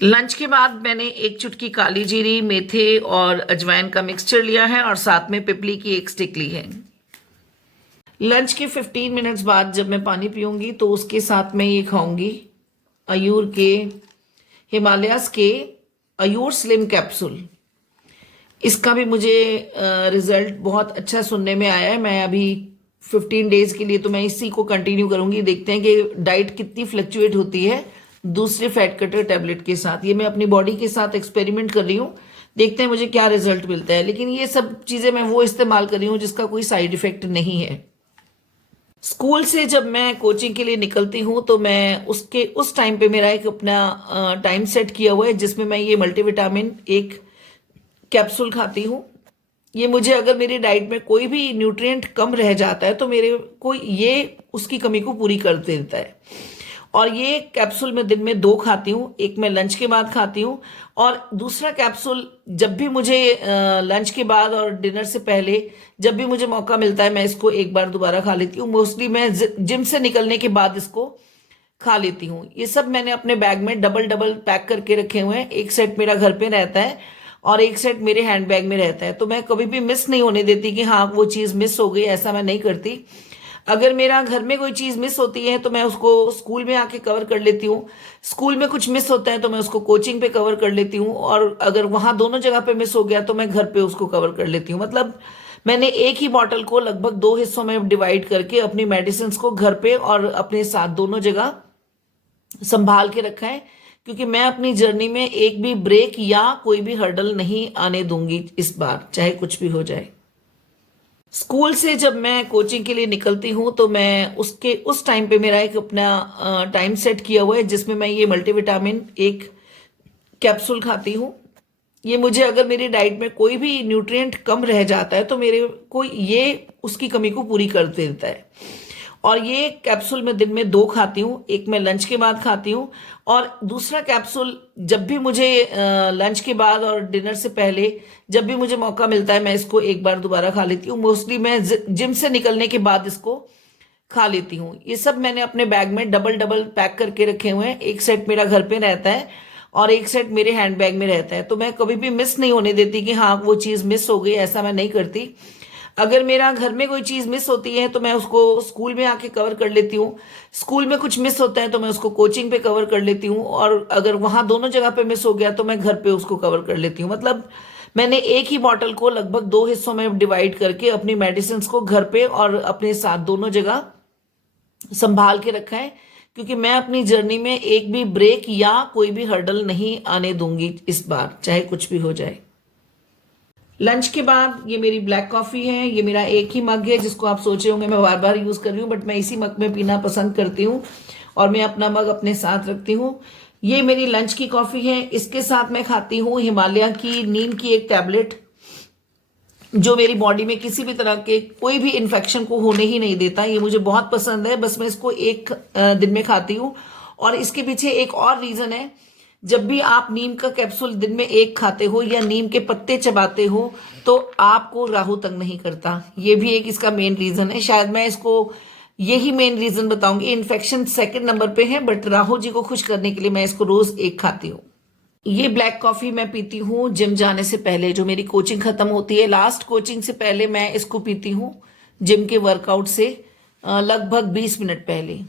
Lunch के बाद मैंने एक चुटकी काली जीरी, मेथे और अजवाइन का मिक्सचर लिया है और साथ में पिपली की एक स्टिक ली है। लंच के 15 मिनट्स बाद जब मैं पानी पीऊंगी तो उसके साथ मैं ये खाऊंगी अयूर के, हिमालयास के अयूर स्लिम कैप्सूल। इसका भी मुझे रिजल्ट बहुत अच्छा सुनने में आया है। मैं अभी 15 डेज के लिए तो मैं इसी को कंटिन्यू करूंगी। देखते हैं कि डाइट कितनी फ्लक्चुएट होती है दूसरे फैट कटर टैबलेट के साथ। ये मैं अपनी बॉडी के साथ एक्सपेरिमेंट कर रही हूँ, देखते हैं मुझे क्या रिजल्ट मिलता है। लेकिन ये सब चीजें मैं वो इस्तेमाल कर रही हूँ जिसका कोई साइड इफेक्ट नहीं है। स्कूल से जब मैं कोचिंग के लिए निकलती हूँ तो मैं उसके उस टाइम पे मेरा एक अपना टाइम सेट किया हुआ है जिसमें मैं ये मल्टीविटामिन एक कैप्सूल खाती हूँ। ये मुझे अगर मेरी डाइट में कोई भी न्यूट्रिएंट कम रह जाता है तो मेरे को ये उसकी कमी को पूरी कर देता है। और ये कैप्सूल मैं दिन में 2 खाती हूँ, एक मैं लंच के बाद खाती हूँ और दूसरा कैप्सूल जब भी मुझे लंच के बाद और डिनर से पहले जब भी मुझे मौका मिलता है मैं इसको एक बार दोबारा खा लेती हूँ। मोस्टली मैं जिम से निकलने के बाद इसको खा लेती हूँ। ये सब मैंने अपने बैग में डबल डबल पैक करके रखे हुए हैं। एक सेट मेरा घर पे रहता है और एक सेट मेरे हैंड बैग में रहता है, तो मैं कभी भी मिस नहीं होने देती कि हाँ वो चीज़ मिस हो गई, ऐसा मैं नहीं करती। अगर मेरा घर में कोई चीज़ मिस होती है तो मैं उसको स्कूल में आके कवर कर लेती हूँ। स्कूल में कुछ मिस होता है तो मैं उसको कोचिंग पे कवर कर लेती हूँ, और अगर वहाँ दोनों जगह पे मिस हो गया तो मैं घर पे उसको कवर कर लेती हूँ। मतलब मैंने एक ही बॉटल को लगभग 2 हिस्सों में डिवाइड करके अपनी मेडिसिन को घर पे और अपने साथ दोनों जगह संभाल के रखा है, क्योंकि मैं अपनी जर्नी में एक भी ब्रेक या कोई भी हर्डल नहीं आने दूंगी इस बार, चाहे कुछ भी हो जाए। स्कूल से जब मैं कोचिंग के लिए निकलती हूँ तो मैं उसके उस टाइम पे मेरा एक अपना टाइम सेट किया हुआ है जिसमें मैं ये मल्टीविटामिन एक कैप्सूल खाती हूँ। ये मुझे अगर मेरी डाइट में कोई भी न्यूट्रिएंट कम रह जाता है तो मेरे को ये उसकी कमी को पूरी कर देता है। और ये कैप्सूल मैं दिन में 2 खाती हूँ, एक मैं लंच के बाद खाती हूँ और दूसरा कैप्सूल जब भी मुझे लंच के बाद और डिनर से पहले जब भी मुझे मौका मिलता है मैं इसको एक बार दोबारा खा लेती हूँ। मोस्टली मैं जिम से निकलने के बाद इसको खा लेती हूँ। ये सब मैंने अपने बैग में डबल डबल पैक करके रखे हुए हैं। एक सेट मेरा घर पे रहता है और एक सेट मेरे हैंड बैग में रहता है, तो मैं कभी भी मिस नहीं होने देती कि हाँ वो चीज़ मिस हो गई, ऐसा मैं नहीं करती। अगर मेरा घर में कोई चीज़ मिस होती है तो मैं उसको स्कूल में आके कवर कर लेती हूँ। स्कूल में कुछ मिस होता है तो मैं उसको कोचिंग पे कवर कर लेती हूँ, और अगर वहाँ दोनों जगह पे मिस हो गया तो मैं घर पे उसको कवर कर लेती हूँ। मतलब मैंने एक ही बॉटल को लगभग 2 हिस्सों में डिवाइड करके अपनी मेडिसिन को घर पे और अपने साथ दोनों जगह संभाल के रखा है, क्योंकि मैं अपनी जर्नी में एक भी ब्रेक या कोई भी हर्डल नहीं आने दूंगी इस बार, चाहे कुछ भी हो जाए। लंच के बाद ये मेरी ब्लैक कॉफ़ी है। ये मेरा एक ही मग है जिसको आप सोचे होंगे मैं बार बार यूज़ कर रही हूँ, बट मैं इसी मग में पीना पसंद करती हूँ और मैं अपना मग अपने साथ रखती हूँ। ये मेरी लंच की कॉफ़ी है। इसके साथ मैं खाती हूँ हिमालय की नीम की एक टैबलेट, जो मेरी बॉडी में किसी भी तरह के कोई भी इन्फेक्शन को होने ही नहीं देता। ये मुझे बहुत पसंद है, बस मैं इसको एक दिन में खाती हूँ। और इसके पीछे एक और रीज़न है, जब भी आप नीम का कैप्सूल दिन में 1 खाते हो या नीम के पत्ते चबाते हो तो आपको राहु तंग नहीं करता। ये भी एक इसका मेन रीज़न है। शायद मैं इसको यही मेन रीज़न बताऊंगी। इन्फेक्शन सेकंड नंबर पे है, बट राहु जी को खुश करने के लिए मैं इसको रोज़ 1 खाती हूँ। ये ब्लैक कॉफ़ी मैं पीती हूँ जिम जाने से पहले, जो मेरी कोचिंग ख़त्म होती है लास्ट कोचिंग से पहले मैं इसको पीती हूँ, जिम के वर्कआउट से लगभग 20 मिनट पहले।